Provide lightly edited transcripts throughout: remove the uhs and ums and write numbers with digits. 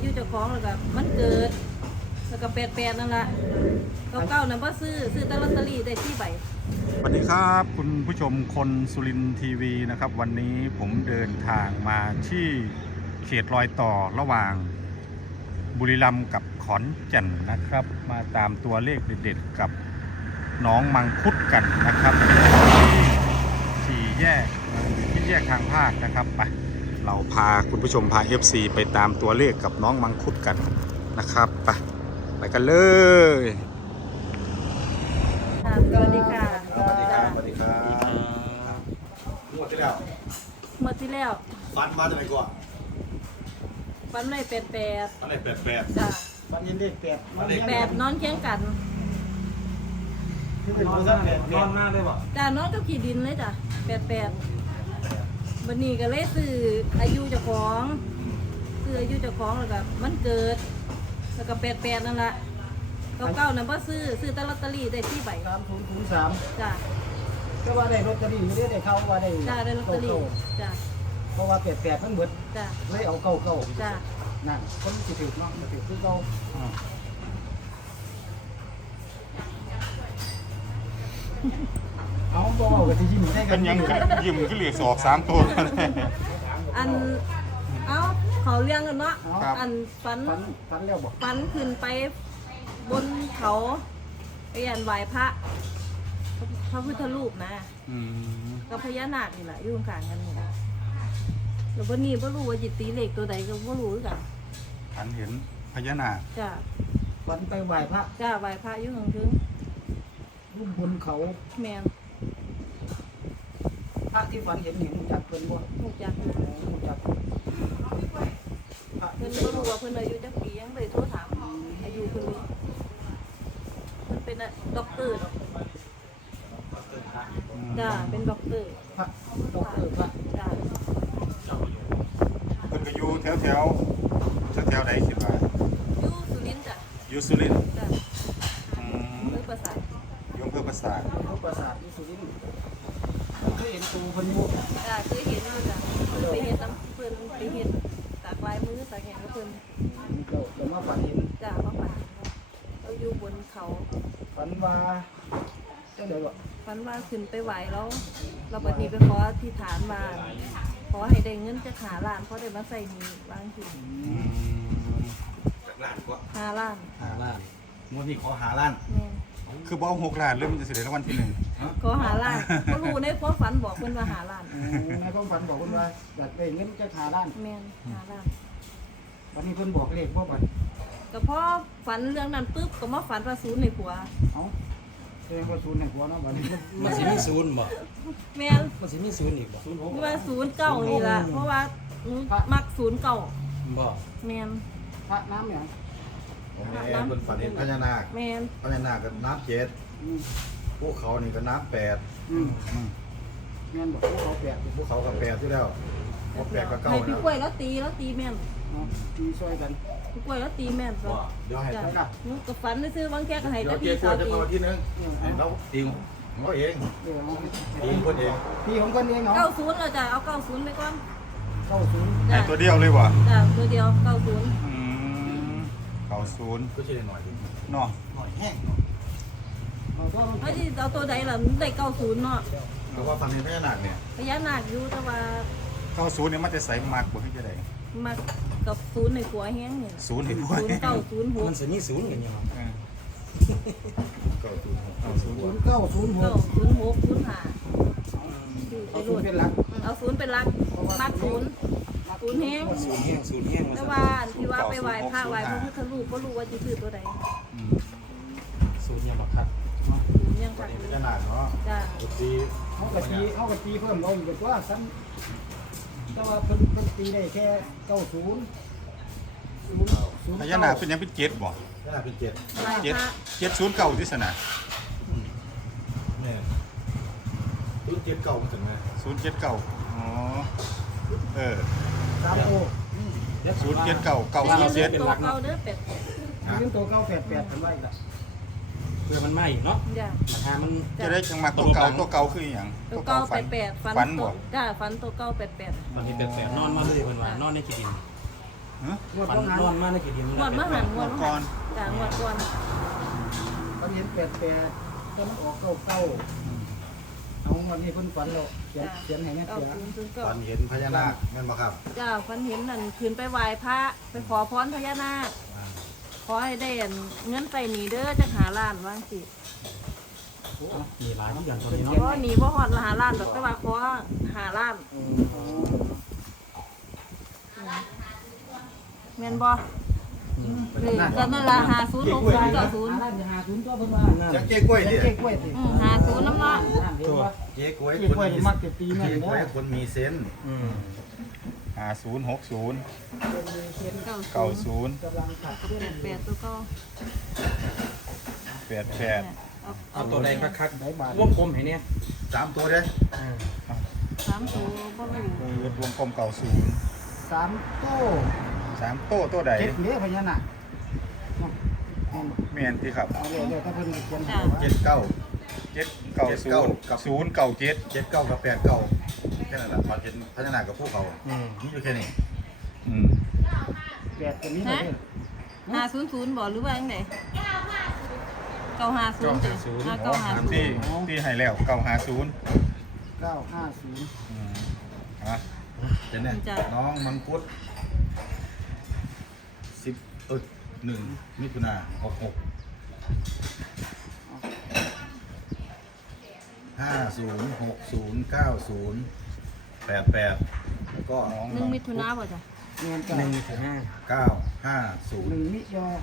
อายุเจ้าของแล้วก็มันเกิดแล้วก็88นั่นละเก้านั่นบ่ซื้อแต่ลอตเตอรี่ได้4 ใบสวัสดีครับคุณผู้ชมคนสุรินทร์ทีวีนะครับวันนี้ผมเดินทางมาที่เขตรอยต่อระหว่างบุรีรัมย์กับขอนแก่นนะครับมาตามตัวเลขเด็ดๆกับน้องมังคุดกันนะครับที่แยกที่แยกทางภาคนะครับไปเราพาคุณผู้ชมพา FC ไปตามตัวเลขกับน้องมังคุดกันนะครับไปกันเลยสวัสดีค่ะสวัสดีครับสวัสดีครับงวดที่แล้วเมื่อที่แล้วฟันมาจากไหนก่อนฟันเลย88 อะไร88 จ้ะฟันยินดีแปด 8นอนเคียงกันคือเป็นคนสักแปดนอนหน้าได้ป่ะจ้ะนอนกับขี้ดินเลยจ้ะ88วันนี้ก็เลยซื้ออายุเจ้าของแล้วก็มันเกิดแล้วก็88นั่นละเก้านั่นบ่ซื้อแต่ลอตเตอรี่ได้4 ใบ 3003 จ้ะก็ว่าได้ลอตเตอรี่อยู่ได้เข้าว่าได้จ้ะได้ลอตเตอรี่จ้ะเพราะว่า88มันเบิดจ้ะเลยเอาเก่าจ้ะนั่นคนสิถือเนาะสิถือคือเก่าเอาบ่เอาก็สิยิ้มได้กัเป็น นยังยิ้มขึ้นเหลือสอบ3 ตัวอันเอ้าเขาเลี้ยงกันเนาะครับอันฝันฟันแล้วบ่ฝันขึ้นไปบนเขาไปยันไหว้พระพุทธรูปนะอืมกับพญานาคนี่แหละอยู่ข้างๆกันนี่แล้ววันนี้ไม่รู้ว่าจิตตีเหล็กตัวใดก็ไม่รู้คือกันฉันเห็นพญานาคจ้าฟันไปไหว้พระจ้าไหว้พระอยู่ข้างถึงรูปบนเขาแมนพระที่ฝันเห็นจักเพิ่นบ่หูจักจักพระเพิ่ที่นไม่รู้ว่าเพิ่นอายุจักปียังเลยโทรถามอายุเพิ่นนี้เพิ่นเป็นด็อกเตอร์จ้าเป็นด็อกเตอร์พระดอกเตอร์พระจ้าเพิ่นก็อยู่แถวไหนคิดว่าอยู่สุรินทร์จ้ะอยู่สุรินทร์จ้าอืมเพิ่นประสาทอยู่อำเภอปราสาทเขาปราสาทที่สุรินทร์เคยเห็นตูเพิ่นอยู่จ้าเคยเห็นอยู่จ้ะเพิ่นไปเฮ็ดน้ำเพิ่นไปเฮ็ดตากลายมือตากแขนกับเพิ่นเรามาฝันเห็นจ้ามาฝากเราอยู่บนเขาฝันว่าจังได๋บ่ฝันว่าขึ้นไปไหวแล้ว เราบัดนี้ไปขอที่ฐานมาขอให้ได้เงินจะหาล้านเพราะได้มาใส่หนี้บางทีอืมจากล้านกว่า 5 ล้านหาล้านงวดนี้ขอหาล้านแม่คือบ่เอา6 ล้านเลยมันจะสิได้รางวัลที่ขอหาล้านก็รู้ในความฝันบอกเพิ่นว่าหาล้านในความฝันบอกเพิ่นว่าอยากได้เงินจะหาล้านแม่นหาล้านวันนี้เพิ่นบอกเลขบ่บัดก็พอฝันเรื่องนั้นปุ๊บก็มาฝันว่าศูนย์ในผัวเอ้าแสดงว่าศูนย์ในหัวเนาะบัดนี้มันสิมีศูนย์บ่แม่นมันสิมีศูนย์อีกบ่นี่ว่าศูนย์เก่านี่ล่ะเพราะว่าหนูมักศูนย์เก่าบ่แม่นพระน้ำหยังผมเองเป็นฝันเห็นพญานาคแม่นพญานาคกับน้ำ7 อืมพวกเขานี่ก็น้ำ8 อืมแม่นบอกเขาแปดพวกเขากับ8ที่แล้วพวก8กับ9 ให้พี่นะกล้วยแล้วตีแม่นเนาะตีช่วยกันพี่กล้วยแล้วตีแม่นว่าเดี๋ยวให้จ้ะแล้วก็หนูก็ฝันซื้อบางแค่ก็ให้เดี๋ยแต่วเจ๊พี่กลัวสาวจะตีมาที่นึงให้เราตีของเขาเองเดี๋ยวเอาตีของคนเองพี่ของคนเองเนาะ 90แล้วจ้ะเอา90ไปก่อน 90 ให้ตัวเดียวเลยบ่จ้ะตัวเดียว90 อืม90 ก็ใช่หน่อยดิเนาะหน่อยแห้งเนาะเอาตัวเฮ้ยเอาตัวใดล่ะได้90เนาะเพราะว่าฝันเห็นพญานาคเนี่ยพญานาคอยู่แต่ว่า 90เนี่ยมันจะใส่มากบ่คือจะได้มักกับ0ในหัวแห้งนี่ล่ะ 0เห็นบ่ 0906 มันสิมีศูนย์กันยังบ่ก็ตูน 0906 906 05 เอาศูนย์เป็นหลักเอา0เป็นหลักมัก0 0แห้งศูนย์แห้งศูนย์แห้งแต่ว่าที่ว่าไปไหว้พระไหว้พระพุทธรูปบ่รู้ว่าสิซื้อตัวใดศูนย์ยังบ่คัด 0ยังคักพญานาคเนาะจ้ะตีเขากะตีเพิ่มเราอีกว่าซ้ำแต่ว่าเพิ่นตีได้แค่90 พญานาคเป็นหยังเป็นเจ็ดบ่พญานาคเป็น7 ไหว้เจ็ดพระ 709ที่สนะเนี่ยรุ่น7เก่ามาถึงไหม 079อ๋อเออ 3โอ 079 ได้เงิน 947 ตัวเก่าเด้อเป็ดยืมตัว988เพิ่นไว้อีกละเพื่อมันไหม้เนาะจ้ะราคามันจะได้จังมาตัวเก่าคืออหย่างตัวเก่าฝัน 88 ฝันตับ่วจ้ะฝันตัวเก่า88 ตอนที่แปลกๆนอนมาเลยเพิ่นว่านอนในขี้ดินงวดฝันต้องหันนอนมาในกี่เดือนงวดเมื่อหันงวดก่อนจ้างวดก่อนเขาเห็นแปดจนออกเก้าเอาวันนี้เพิ่นฝันเราเขียนให้แม่เก้าเสียศูนย์ศูนย์เก้าตอนเห็นพญานาคแม่นบ่ครับจ้าฝันเห็นนั่นคืนไปไหว้พระไปขอพรพญานาคขอให้ได้เงินไปหนีเด้อจะหาล้านว่างสิมีหลายที่กันตอนนี้เพเนาะราะหนีเพราะหอดหาล้านดอกแต่ว่าขอหาล้านแม่นบ่นี่ก็นั่นละหาศูนย์หกศูนย์เก้าศูนย์ร้านจะหาศูนย์ก็เพิ่นว่าจังเจ๊กล้วยดิเจ๊กล้วยสิหาศูนย์น้ำเนาะเห็นว่าเจ๊กล้วยเจ๊กล้วยนี่มักจะตีแม่นเจ๊กล้วยเด้อคนมีเซนส์ 5060 เก้าเก้าศูศูนนย์ย์กำลังขัดกับแปดตัวเก้า 88 เอาตัวใดคักได้บาทๆวงกลมให้เนี่ย 3ตัวเด้สามตัวบ่รู้เปิดวงกลม90 3โต้ 3โต้โต้ใดเจ็ดเด้อพญานาคแม่นที่ครับเอาเลยถ้าเพิ่นเขียนให้ว่า 79 790 097 79กับ89แค่นั้นแหละมาเห็นพญานาคกับภูเขานี่อยู่แค่นี้อืมแปดตัวนี้เด้อหาศูนย์ศูนย์บ่หรือว่าจังไดเก้าหาศูนย์เด้อเก้าหาศูนที่ย์ที่ให้แล้ว950 950 อืมอ่ะเห็นไหมน้องมังคุด1 มิถุนา66 506090 88แล้วก็น้อง 1 มิถุนายนบ่จ้ะเงินจ้ะ 950 1 มิยอ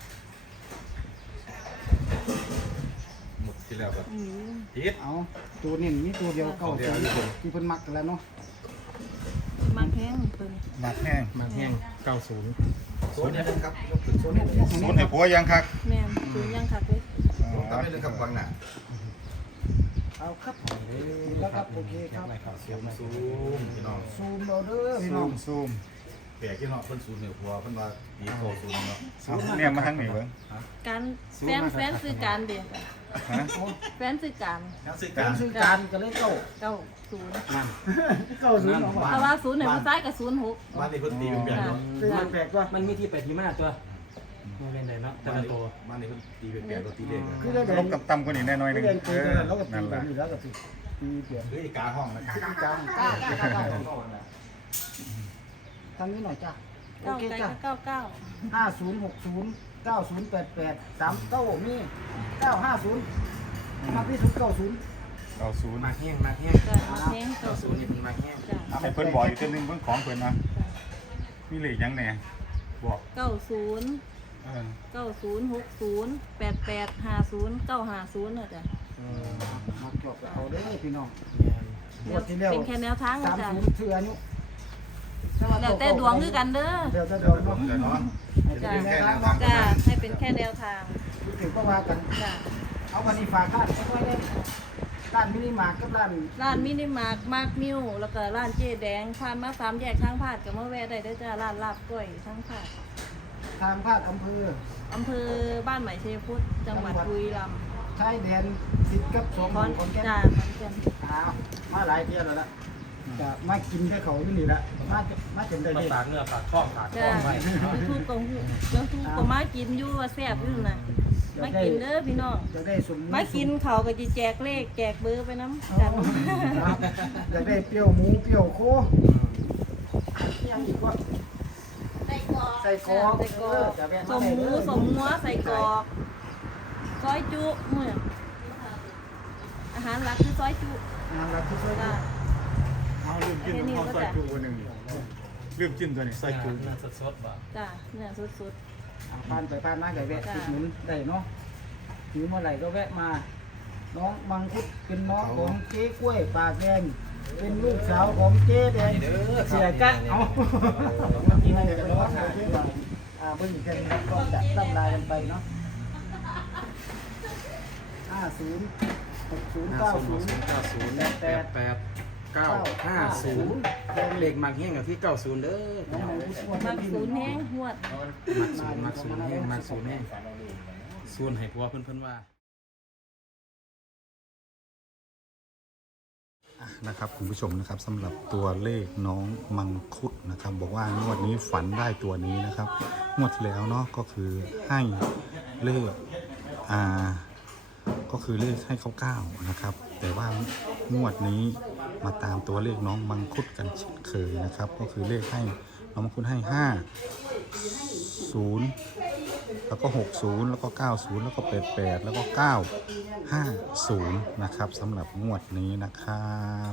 หมดที่แล้วก็อืมทิศเอาตัวนี้มีตัวเดียวเก้าตัวที่เพิ่นมักกันแล้วเนาะมาแพงเพิ่นหมักแห้งมาแห้ง90 โซนนี้นะครับยกขึ้นโซนนี้ศูนย์ให้ผัวยังคักแม่นศูนย์ยังคักเด้ตามนี้เลยครับฟังหน้าเอาครับแล้วครับโอเคครับซูมพี่น้องซูมเอาเด้อพี่ซูน้องมซูมแปลกที่เนาะเพิ่นซูมเนี่ยหัวเพิ่นว่าปีโคซูมเนาะเอาเนี่ยมาทางนี้เบิ่งการแฟนซื้อการเด้ฮะแฟนซื้อการทั้งสิกาการ รซื้อการก็เลยเก้าเก้าศูนย์นั่นเก้าศูนย์เอาเพราะว่าศูนย์เนี่ยมันซ้ายกับ06 บ้านนี้เพิ่นตีเป็นแบบเนาะแปลกว่ามันมีที่ไปที่มาตัวมันเป็นไดเนาะแต่บ้านละนี้ตัวบ้านนี้เพิ่นตีเป็นแบบตีเลขคือได้ลบต่ำๆกว่านี้แน่น้อยหนึงเรียนตีเอกัอนแล้วก็ตีนั่นแบแหละบนี้แล้วก็ตีเปลี่ยนหรืออีกาห้องนะตีกลางทางนี้หน่อยจ้ะโอเก้าเคไก่จ้ะก็เก้า 5060 9088 3เก้ามี950มาที่090 เอาศูนย์มาแห้งมาแห้งจ้ะมาแพงเก้าศูนย์นี่เป็นมาแห้งจ้ะเอาให้เพิ่นบอกอยู่เทื่อนึงเพิ่นของเพิ่นมามีเลขหยังแหน่บอก 90 เออ 6060 8850 950น่ะจ้ะมาจบเอาเด้อพี่น้องเดี๋ยวเป็นแค่แนวทางนะจ้ะ 30เทื่อนุแล้วแต่ดวงคือกันเด้อเดี๋ยวจะโดนรวมกันเนาะจ้ะเป็นแค่แนวทางจ้ะให้เป็นแค่แนวทางถึงก็ว่ากันจ้ะเอาวันนี้ฝากร้านไว้ได้ร้านมินิมาร์ทกับร้านร้านมินิมาร์ทมาร์คมิวแล้วก็ร้านเจ๊แดงผ่านมา3แยกทางพาดก็มาแวะได้เด้อจ้ะร้านลาบก้อยทางพาดทางภาคอำเภออำเภอบ้านใหม่ชัยพุทธจังหวัดบุรีรัมย์ชายแดนติดกับสองขอนคนแก่นจ้าขอนแก่นอ้าวมาหลายเที่ยวแล้วล่ะจะมากินแค่เขาที่นี่ละมาจนได้มาเด็ดฝากเนื้อฝากข้อฝากจ้าไว้ทุกกองยังทุกก็มากินอยู่ว่าแซ่บอยู่น่ะมากินเด้อพี่น้องจะได้สมมากินเขาวก็จะแจกเลขแจกเบอร์ไปน้ำกันอยากได้เปรี้ยวหมูเปรี้ยวโคยังอีกว่าใส่กรอกใส่กรอกสมหมูสมงัวใส่กรอกซอยจุเมื่ออาหารหลักคือซอยจุเราคือช่วยจ้าเอาลืมจิ้มเอาซอยจูอันหนึงลืมจิ้มตัวนี้ซอยจูเนื้อสดๆบ่จ้าเนื้อสุดผ่านไปผ่านมาไก่แวะติดหนุนได้เนาะหิวเมื่อไหร่ก็แวะมา น้องมังคุดเป็นน้องของเจ๊กล้วยปากแดงเป็นลูกสาวของเจ๊แดงเสียกะเอามากินอะไรกันเนาะเจ๊บ่าวเบิ่งกันครับก็จะตั้งลายกันไปเนาะ 90 เลขมักแห้งกับที่90เด้อๆมักศูนย์แห้งหวดมักศูนย์แห้งมักศูนย์แห้งศูนย์ให้ผัวเพิ่นว่านะครับคุณผู้ชมนะครับสำหรับตัวเลขน้องมังคุดนะครับบอกว่างวดนี้ฝันได้ตัวนี้นะครับงวดที่แล้วเนาะก็คือให้เลขก็คือเลขให้เขา9นะครับแต่ว่างวดนี้มาตามตัวเลขน้องมังคุดกันเช่นเคยนะครับก็คือเลขให้น้องมังคุดให้50แล้วก็60แล้วก็90แล้วก็88แล้วก็950นะครับสำหรับงวดนี้นะครับ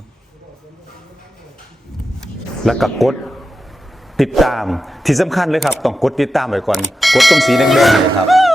แล้วก็กดติดตามที่สำคัญเลยครับต้องกดติดตามไว้ก่อนกดตรงสีแดงๆเลยครับ